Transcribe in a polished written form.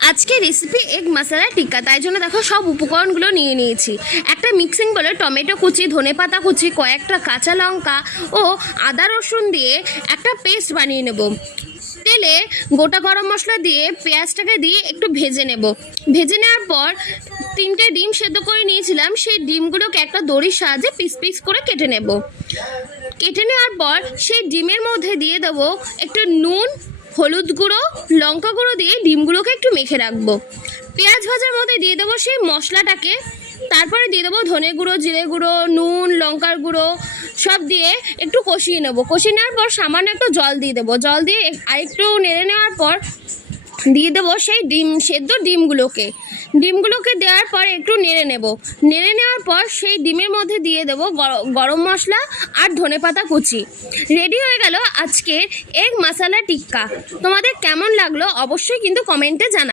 আজকে recipe egg মশলা টিক্কা, তাই জন্য দেখো সব উপকরণগুলো নিয়ে নিয়েছি। একটা মিক্সিং বলে টমেটো কুচি, ধনেপাতা কুচি, কয়েকটা কাঁচা লঙ্কা ও আদা রসুন দিয়ে একটা পেস্ট বানিয়ে নেব। তেলে গোটা গরম মশলা দিয়ে পেঁয়াজটাকে দিয়ে একটু ভেজে নেব। ভেজে নেওয়ার পর 3টে ডিম সেদ্ধ করে নিয়েছিলাম, সেই ডিমগুলোকে একটা দড়ির সাহায্যে পিস পিস করে কেটে নেব। কেটে নেওয়ার পর সেই ডিমের মধ্যে দিয়ে দেবো একটু নুন, হলুদ গুঁড়ো, লঙ্কা গুঁড়ো দিয়ে ডিমগুলোকে একটু মেখে রাখবো। পেঁয়াজ ভাজার মধ্যে দিয়ে দেবো সেই মশলাটাকে, তারপরে দিয়ে দেবো ধনে গুঁড়ো, জিরে গুঁড়ো, নুন, লঙ্কার গুঁড়ো সব দিয়ে একটু কষিয়ে নেবো। কষিয়ে নেওয়ার পর সামান্য একটু জল দিয়ে দেবো। জল দিয়ে আরেকটু নেড়ে নেওয়ার পর দিয়ে দেবো সেই সেদ্ধ ডিমগুলোকে দেওয়ার পর একটু নেড়ে নেব। নেড়ে নেওয়ার পর সেই ডিমের মধ্যে দিয়ে দেবো গরম মশলা আর ধনেপাতা কুচি। রেডি হয়ে গেল আজকের এগ মশলা টিক্কা। তোমাদের কেমন লাগলো অবশ্যই কিন্তু কমেন্টে জানাবে।